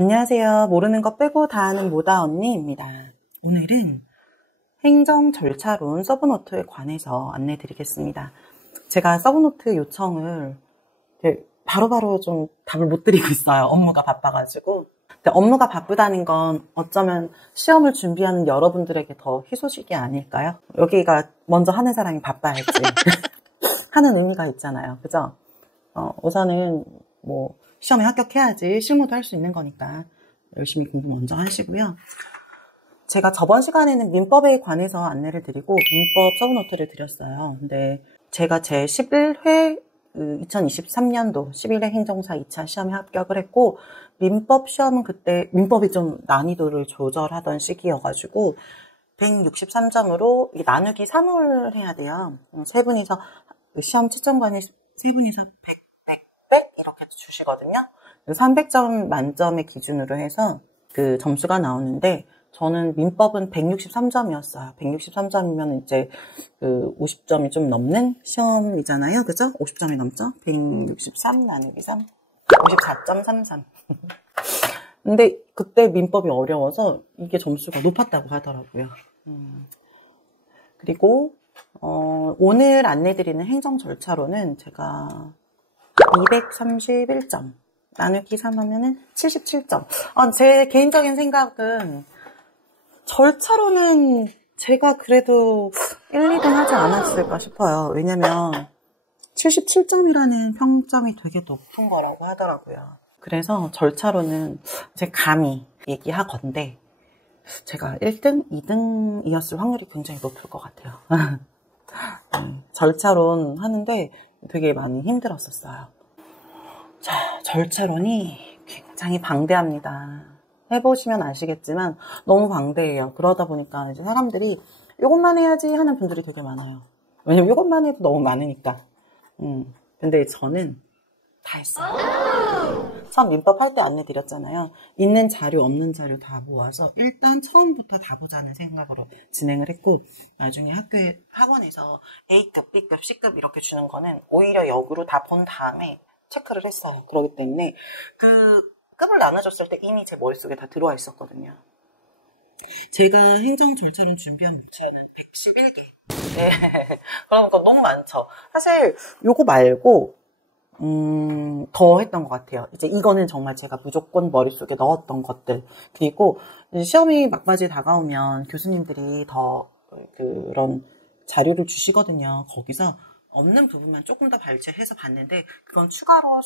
안녕하세요. 모르는 거 빼고 다 아는 모다 언니입니다. 오늘은 행정 절차론 서브노트에 관해서 안내 드리겠습니다. 제가 서브노트 요청을 바로바로 좀 답을 못 드리고 있어요. 업무가 바빠가지고. 근데 업무가 바쁘다는 건 어쩌면 시험을 준비하는 여러분들에게 더 희소식이 아닐까요? 여기가 먼저 하는 사람이 바빠야지 하는 의미가 있잖아요. 그죠? 우선은 시험에 합격해야지 실무도 할 수 있는 거니까 열심히 공부 먼저 하시고요. 제가 저번 시간에는 민법에 관해서 안내를 드리고 민법 서브노트를 드렸어요. 근데 제가 제 11회 2023년도 11회 행정사 2차 시험에 합격을 했고 민법 시험은 그때 민법이 좀 난이도를 조절하던 시기여가지고 163점으로 나누기 3을 해야 돼요. 세 분이서 시험 채점관이 세 분이서 100 이렇게 주시거든요. 300점 만점의 기준으로 해서 그 점수가 나오는데 저는 민법은 163점이었어요. 163점이면 이제 그 50점이 좀 넘는 시험이잖아요. 그죠? 50점이 넘죠? 163 나누기 3. 54.33. 근데 그때 민법이 어려워서 이게 점수가 높았다고 하더라고요. 그리고 오늘 안내드리는 행정 절차로는 제가 231점 나누기 3 하면은 77점. 제 개인적인 생각은 절차로는 제가 그래도 1, 2등 하지 않았을까 싶어요. 왜냐면 77점이라는 평점이 되게 높은 거라고 하더라고요. 그래서 절차로는 제 감히 얘기하건대 제가 1등, 2등이었을 확률이 굉장히 높을 것 같아요. 절차론 하는데 되게 많이 힘들었었어요. 자, 절차론이 굉장히 방대합니다. 해보시면 아시겠지만 너무 방대해요. 그러다 보니까 이제 사람들이 이것만 해야지 하는 분들이 되게 많아요. 왜냐면 이것만 해도 너무 많으니까. 근데 저는 다 했어요. 처음 민법 할 때 안내 드렸잖아요. 있는 자료, 없는 자료 다 모아서 일단 처음부터 다 보자는 생각으로 진행을 했고 나중에 학원에서 A급, B급, C급 이렇게 주는 거는 오히려 역으로 다 본 다음에 체크를 했어요. 그렇기 때문에 그 급을 나눠줬을 때 이미 제 머릿속에 다 들어와 있었거든요. 제가 행정 절차를 준비한 목차는 111개. 네. 그러니까 너무 많죠. 사실 요거 말고 더 했던 것 같아요. 이제 이거는 정말 제가 무조건 머릿속에 넣었던 것들. 그리고 시험이 막바지 다가오면 교수님들이 더 그런 자료를 주시거든요. 거기서 없는 부분만 조금 더 발췌해서 봤는데 그건 추가로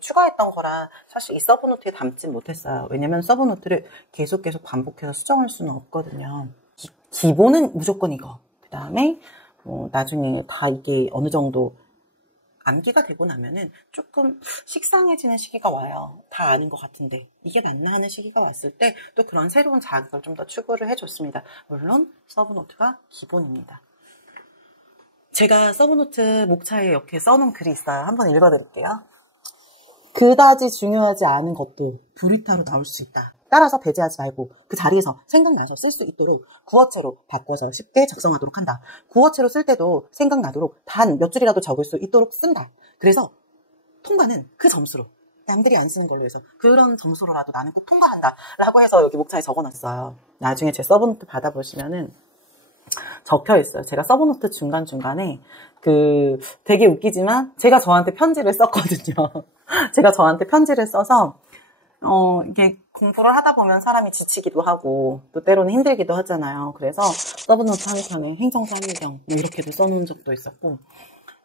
추가했던 거라 사실 이 서브노트에 담지 못했어요. 왜냐면 서브노트를 계속 반복해서 수정할 수는 없거든요. 기본은 무조건 이거. 그 다음에 나중에 다 이게 어느 정도 암기가 되고 나면은 조금 식상해지는 시기가 와요. 다 아는 것 같은데 이게 맞나 하는 시기가 왔을 때 또 그런 새로운 자극을 좀 더 추구를 해줬습니다. 물론 서브노트가 기본입니다. 제가 서브노트 목차에 이렇게 써놓은 글이 있어요. 한번 읽어드릴게요. 그다지 중요하지 않은 것도 불이타로 나올 수 있다. 따라서 배제하지 말고 그 자리에서 생각나서 쓸 수 있도록 구어체로 바꿔서 쉽게 작성하도록 한다. 구어체로 쓸 때도 생각나도록 단 몇 줄이라도 적을 수 있도록 쓴다. 그래서 통과는 그 점수로 남들이 안 쓰는 걸로 해서 그런 점수로라도 나는 꼭 통과한다 라고 해서 여기 목차에 적어놨어요. 나중에 제 서브노트 받아보시면은 적혀 있어요. 제가 서브노트 중간중간에 되게 웃기지만 제가 저한테 편지를 썼거든요. 제가 저한테 편지를 써서 이게 공부를 하다 보면 사람이 지치기도 하고 또 때로는 힘들기도 하잖아요. 그래서 서브노트 한 켠에 행정사 한미경 이렇게도 써놓은 적도 있었고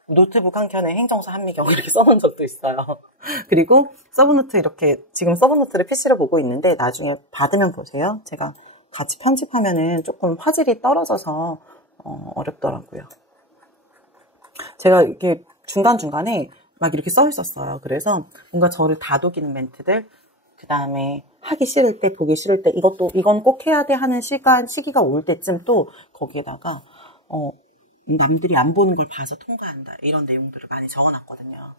노트북 한 켠에 행정사 한미경 이렇게 써놓은 적도 있어요. 그리고 서브노트 이렇게 지금 서브노트를 PC로 보고 있는데 나중에 받으면 보세요. 제가 같이 편집하면은 조금 화질이 떨어져서 어렵더라고요. 제가 이렇게 중간중간에 막 이렇게 써 있었어요. 그래서 뭔가 저를 다독이는 멘트들, 그 다음에 하기 싫을 때, 보기 싫을 때, 이건 꼭 해야 돼 하는 시기가 올 때쯤 또 거기에다가 남들이 안 보는 걸 봐서 통과한다 이런 내용들을 많이 적어놨거든요.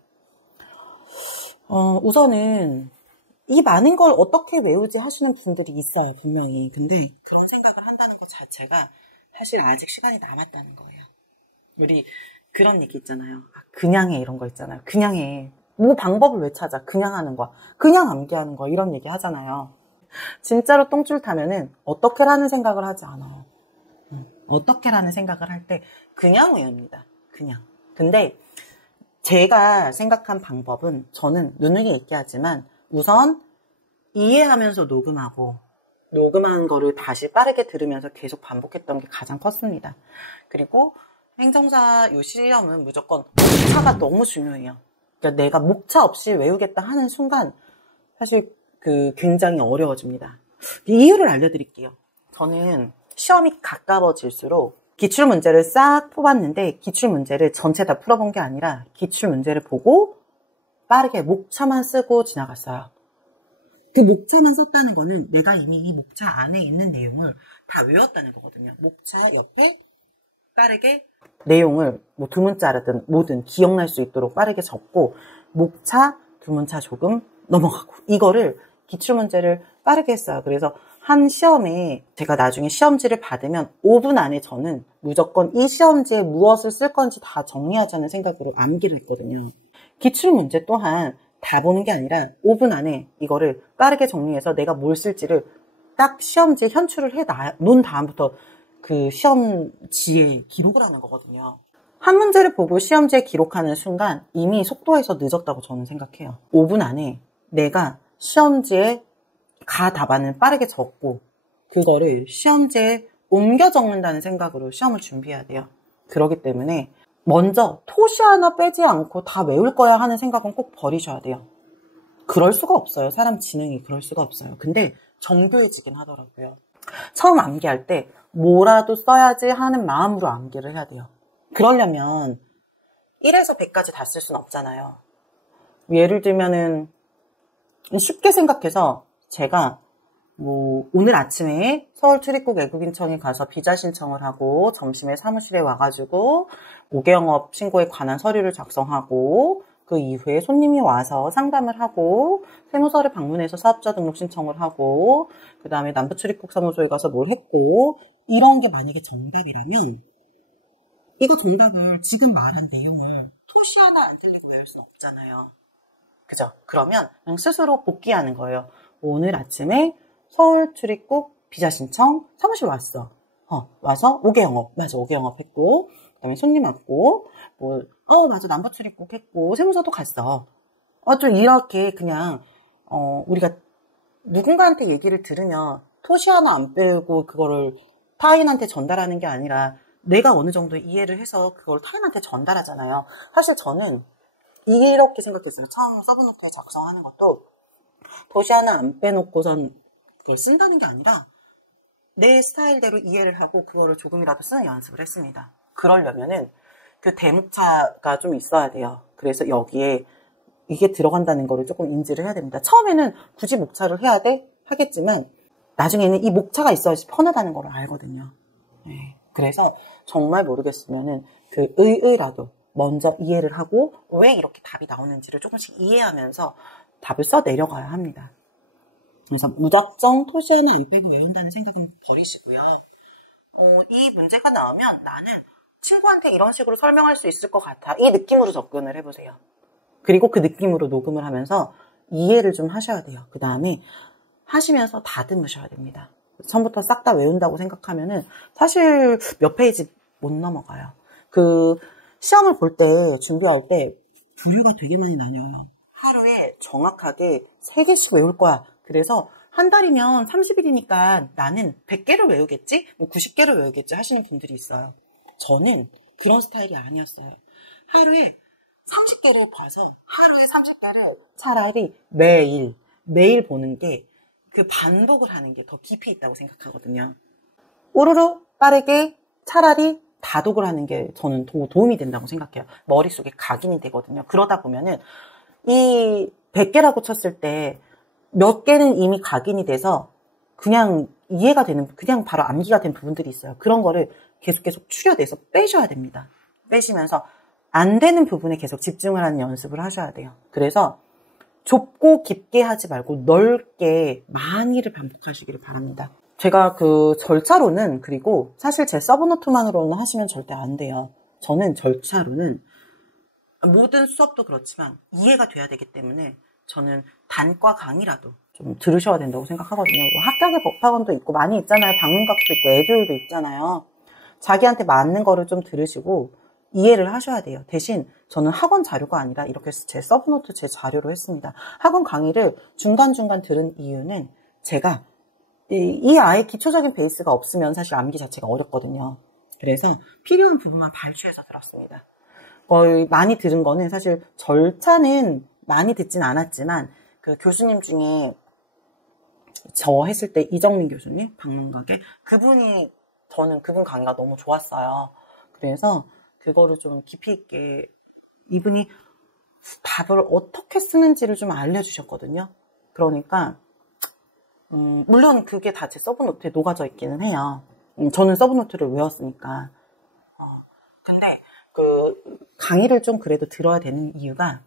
우선은 이 많은 걸 어떻게 외우지 하시는 분들이 있어요, 분명히. 근데 그런 생각을 한다는 것 자체가 사실 아직 시간이 남았다는 거예요. 우리 그런 얘기 있잖아요. 그냥 해 이런 거 있잖아요. 그냥 해. 뭐 방법을 왜 찾아? 그냥 하는 거야. 그냥 암기하는 거야. 이런 얘기 하잖아요. 진짜로 똥줄 타면은 어떻게라는 생각을 하지 않아요. 어떻게라는 생각을 할 때 그냥 외웁니다. 그냥. 근데 제가 생각한 방법은 저는 누누이 얘기하지만 우선 이해하면서 녹음하고 녹음한 거를 다시 빠르게 들으면서 계속 반복했던 게 가장 컸습니다. 그리고 행정사 요 시험은 무조건 목차가 너무 중요해요. 그러니까 내가 목차 없이 외우겠다 하는 순간 사실 굉장히 어려워집니다. 이유를 알려드릴게요. 저는 시험이 가까워질수록 기출문제를 싹 뽑았는데 기출문제를 전체 다 풀어본 게 아니라 기출문제를 보고 빠르게 목차만 쓰고 지나갔어요. 그 목차만 썼다는 거는 내가 이미 이 목차 안에 있는 내용을 다 외웠다는 거거든요. 목차 옆에 빠르게 내용을 뭐 두 문자라든 뭐든 기억날 수 있도록 빠르게 적고 목차, 두 문차 조금 넘어가고 이거를 기출문제를 빠르게 했어요. 그래서 한 시험에 제가 나중에 시험지를 받으면 5분 안에 저는 무조건 이 시험지에 무엇을 쓸 건지 다 정리하자는 생각으로 암기를 했거든요. 기출문제 또한 다 보는 게 아니라 5분 안에 이거를 빠르게 정리해서 내가 뭘 쓸지를 딱 시험지에 현출을 해 놓은 다음부터 그 시험지에 기록을 하는 거거든요. 한 문제를 보고 시험지에 기록하는 순간 이미 속도에서 늦었다고 저는 생각해요. 5분 안에 내가 시험지에 가 답안을 빠르게 적고 그거를 시험지에 옮겨 적는다는 생각으로 시험을 준비해야 돼요. 그렇기 때문에 먼저 토시 하나 빼지 않고 다 외울 거야 하는 생각은 꼭 버리셔야 돼요. 그럴 수가 없어요. 사람 지능이 그럴 수가 없어요. 근데 정교해지긴 하더라고요. 처음 암기할 때 뭐라도 써야지 하는 마음으로 암기를 해야 돼요. 그러려면 1에서 100까지 다 쓸 수는 없잖아요. 예를 들면은 쉽게 생각해서 제가 뭐 오늘 아침에 서울 출입국 외국인청에 가서 비자 신청을 하고 점심에 사무실에 와가지고 5개영업 신고에 관한 서류를 작성하고 그 이후에 손님이 와서 상담을 하고 세무서를 방문해서 사업자 등록 신청을 하고 그 다음에 남부출입국 사무소에 가서 뭘 했고 이런 게 만약에 정답이라면 이거 정답을 지금 말한 내용을 토시 하나 안 틀리고 외울 수는 없잖아요. 그죠? 그러면 그냥 스스로 복귀하는 거예요. 오늘 아침에 서울 출입국 비자 신청 사무실 왔어. 와서 5개 영업. 맞아, 5개 영업 했고, 그 다음에 손님 왔고, 맞아, 남부 출입국 했고, 세무서도 갔어. 좀 이렇게 그냥, 우리가 누군가한테 얘기를 들으면 토시 하나 안 빼고 그거를 타인한테 전달하는 게 아니라 내가 어느 정도 이해를 해서 그걸 타인한테 전달하잖아요. 사실 저는 이렇게 생각했어요. 처음 서브노트에 작성하는 것도 토시 하나 안 빼놓고선 그걸 쓴다는 게 아니라 내 스타일대로 이해를 하고 그거를 조금이라도 쓰는 연습을 했습니다. 그러려면은 그 대목차가 좀 있어야 돼요. 그래서 여기에 이게 들어간다는 거를 조금 인지를 해야 됩니다. 처음에는 굳이 목차를 해야 돼? 하겠지만 나중에는 이 목차가 있어야지 편하다는 걸 알거든요. 네. 그래서 정말 모르겠으면은 그 의라도 먼저 이해를 하고 왜 이렇게 답이 나오는지를 조금씩 이해하면서 답을 써 내려가야 합니다. 그래서 무작정 토시 하나 안 빼고 외운다는 생각은 버리시고요. 이 문제가 나오면 나는 친구한테 이런 식으로 설명할 수 있을 것 같아. 이 느낌으로 접근을 해보세요. 그리고 그 느낌으로 녹음을 하면서 이해를 좀 하셔야 돼요. 그 다음에 하시면서 다듬으셔야 됩니다. 처음부터 싹 다 외운다고 생각하면은 사실 몇 페이지 못 넘어가요. 그 시험을 볼 때 준비할 때 부류가 되게 많이 나뉘어요. 하루에 정확하게 3개씩 외울 거야. 그래서 한 달이면 30일이니까 나는 100개를 외우겠지? 뭐 90개를 외우겠지? 하시는 분들이 있어요. 저는 그런 스타일이 아니었어요. 하루에 30개를 봐서 하루에 30개를 차라리 매일 보는 게 그 반복을 하는 게 더 깊이 있다고 생각하거든요. 우르르 빠르게 차라리 다독을 하는 게 저는 도움이 된다고 생각해요. 머릿속에 각인이 되거든요. 그러다 보면은 이 100개라고 쳤을 때 몇 개는 이미 각인이 돼서 그냥 이해가 되는, 그냥 바로 암기가 된 부분들이 있어요. 그런 거를 계속 추려내서 빼셔야 됩니다. 빼시면서 안 되는 부분에 계속 집중을 하는 연습을 하셔야 돼요. 그래서 좁고 깊게 하지 말고 넓게 많이를 반복하시기를 바랍니다. 제가 그 절차로는, 그리고 사실 제 서브노트만으로는 하시면 절대 안 돼요. 저는 절차로는 모든 수업도 그렇지만 이해가 돼야 되기 때문에 저는 단과 강의라도 좀 들으셔야 된다고 생각하거든요. 뭐 합격의 법학원도 있고 많이 있잖아요. 방문각도 있고 에듀도 있잖아요. 자기한테 맞는 거를 좀 들으시고 이해를 하셔야 돼요. 대신 저는 학원 자료가 아니라 이렇게 제 서브노트 제 자료로 했습니다. 학원 강의를 중간중간 들은 이유는 제가 이 아이의 기초적인 베이스가 없으면 사실 암기 자체가 어렵거든요. 그래서 필요한 부분만 발주해서 들었습니다. 거의 많이 들은 거는 사실 절차는 많이 듣진 않았지만 그 교수님 중에 저 했을 때 이정민 교수님 방문가게 그분이 저는 그분 강의가 너무 좋았어요. 그래서 그거를 좀 깊이 있게 이분이 답을 어떻게 쓰는지를 좀 알려주셨거든요. 그러니까 물론 그게 다 제 서브노트에 녹아져 있기는 해요. 저는 서브노트를 외웠으니까. 그 강의를 좀 그래도 들어야 되는 이유가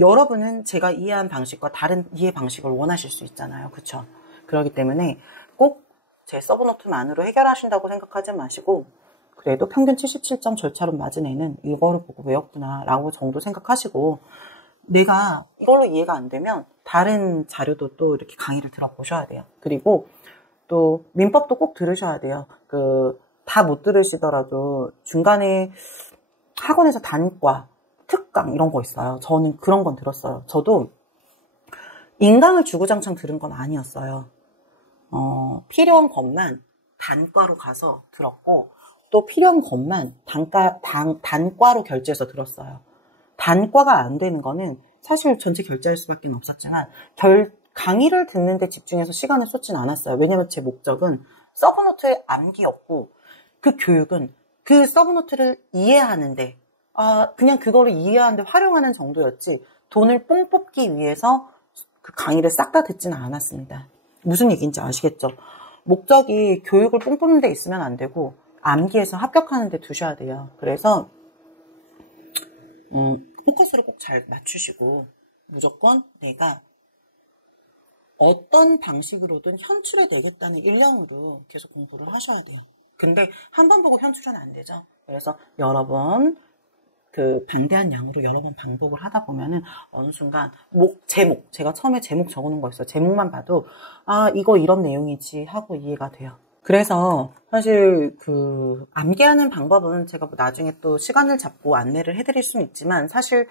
여러분은 제가 이해한 방식과 다른 이해 방식을 원하실 수 있잖아요. 그렇죠? 그렇기 때문에 꼭 제 서브노트만으로 해결하신다고 생각하지 마시고 그래도 평균 77점 절차론 맞은 애는 이거를 보고 외웠구나 라고 정도 생각하시고 내가 이걸로 이해가 안 되면 다른 자료도 또 이렇게 강의를 들어보셔야 돼요. 그리고 또 민법도 꼭 들으셔야 돼요. 다 못 들으시더라도 중간에 학원에서 단과, 특강 이런 거 있어요. 저는 그런 건 들었어요. 저도 인강을 주구장창 들은 건 아니었어요. 필요한 것만 단과로 가서 들었고 또 필요한 것만 단과로 결제해서 들었어요. 단과가 안 되는 거는 사실 전체 결제할 수밖에 없었지만 강의를 듣는데 집중해서 시간을 쏟진 않았어요. 왜냐면 제 목적은 서브노트의 암기였고 그 교육은 그 서브노트를 이해하는데 그냥 그거를 이해하는데 활용하는 정도였지 돈을 뽕 뽑기 위해서 그 강의를 싹 다 듣지는 않았습니다. 무슨 얘기인지 아시겠죠? 목적이 교육을 뽕 뽑는 데 있으면 안 되고 암기해서 합격하는 데 두셔야 돼요. 그래서 포커스를 꼭 잘 맞추시고 무조건 내가 어떤 방식으로든 현출해 내겠다는 일념으로 계속 공부를 하셔야 돼요. 근데 한 번 보고 현출은 안 되죠. 그래서 여러 번 방대한 양으로 여러 번 반복을 하다 보면은 어느 순간 제가 처음에 제목 적어놓은 거 있어요. 제목만 봐도 이거 이런 내용이지 하고 이해가 돼요. 그래서 사실 암기하는 방법은 제가 뭐 나중에 또 시간을 잡고 안내를 해드릴 수는 있지만 사실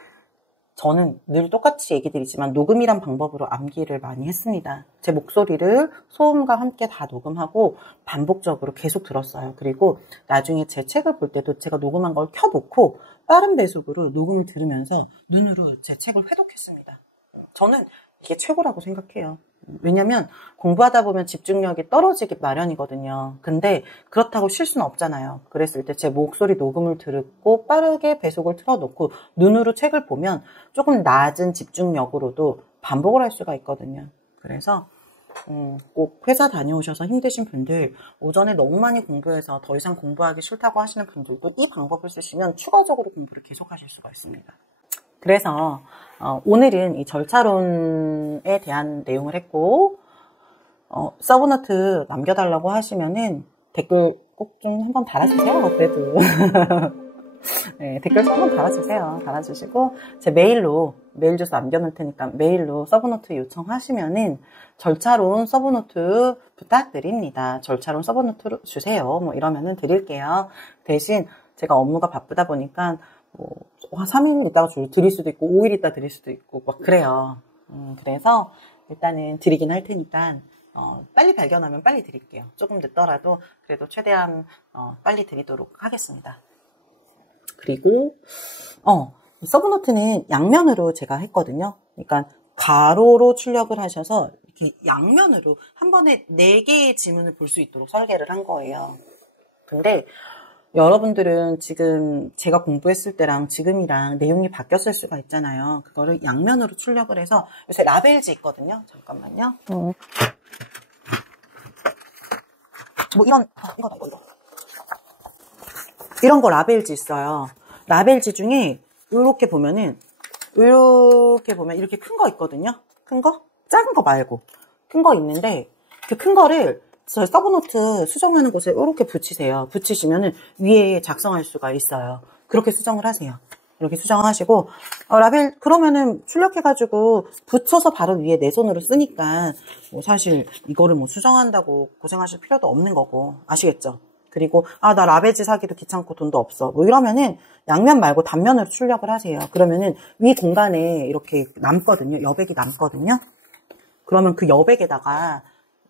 저는 늘 똑같이 얘기 드리지만 녹음이란 방법으로 암기를 많이 했습니다. 제 목소리를 소음과 함께 다 녹음하고 반복적으로 계속 들었어요. 그리고 나중에 제 책을 볼 때도 제가 녹음한 걸 켜놓고 빠른 배속으로 녹음을 들으면서 눈으로 제 책을 회독했습니다. 저는 이게 최고라고 생각해요. 왜냐면 공부하다 보면 집중력이 떨어지기 마련이거든요. 근데 그렇다고 쉴 수는 없잖아요. 그랬을 때 제 목소리 녹음을 듣고 빠르게 배속을 틀어놓고 눈으로 책을 보면 조금 낮은 집중력으로도 반복을 할 수가 있거든요. 그래서 꼭 회사 다녀오셔서 힘드신 분들, 오전에 너무 많이 공부해서 더 이상 공부하기 싫다고 하시는 분들도 이 방법을 쓰시면 추가적으로 공부를 계속하실 수가 있습니다. 그래서 오늘은 이 절차론에 대한 내용을 했고 서브노트 남겨달라고 하시면은 댓글 꼭 좀 한번 달아주세요. 그래도 네, 댓글 좀 한번 달아주세요. 달아주시고 제 메일 주소 남겨놓을 테니까 메일로 서브노트 요청하시면은 절차론 서브노트 부탁드립니다. 절차론 서브노트 주세요. 뭐 이러면은 드릴게요. 대신 제가 업무가 바쁘다 보니까 한 3일 있다가 드릴 수도 있고 5일 있다 드릴 수도 있고 막 그래요. 그래서 일단은 드리긴 할 테니까 빨리 발견하면 빨리 드릴게요. 조금 늦더라도 그래도 최대한 빨리 드리도록 하겠습니다. 그리고 서브노트는 양면으로 제가 했거든요. 그러니까 가로로 출력을 하셔서 이렇게 양면으로 한 번에 4개의 지문을 볼 수 있도록 설계를 한 거예요. 근데 여러분들은 지금 제가 공부했을 때랑 지금이랑 내용이 바뀌었을 수가 있잖아요. 그거를 양면으로 출력을 해서 요새 라벨지 있거든요. 잠깐만요. 뭐 이런 거 라벨지 있어요. 라벨지 중에 이렇게 보면 이렇게 큰 거 있거든요. 큰 거? 작은 거 말고 큰 거 있는데 그 큰 거를 저희 서브노트 수정하는 곳에 이렇게 붙이세요. 붙이시면은 위에 작성할 수가 있어요. 그렇게 수정을 하세요. 이렇게 수정하시고 라벨 그러면은 출력해가지고 붙여서 바로 위에 내 손으로 쓰니까 뭐 사실 이거를 뭐 수정한다고 고생하실 필요도 없는 거고 아시겠죠? 그리고 나 라벨지 사기도 귀찮고 돈도 없어 뭐 이러면은 양면 말고 단면으로 출력을 하세요. 그러면은 위 공간에 이렇게 남거든요. 여백이 남거든요. 그러면 그 여백에다가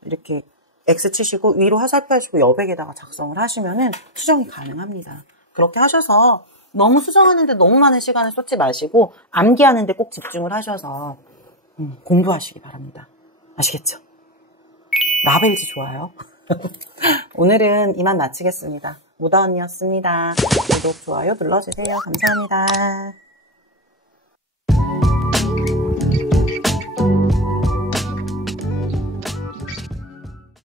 이렇게 X 치시고 위로 화살표 하시고 여백에다가 작성을 하시면은 수정이 가능합니다. 그렇게 하셔서 너무 수정하는데 너무 많은 시간을 쏟지 마시고 암기하는데 꼭 집중을 하셔서 공부하시기 바랍니다. 아시겠죠? 라벨지 좋아요. 오늘은 이만 마치겠습니다. 모다 언니였습니다. 구독, 좋아요 눌러주세요. 감사합니다.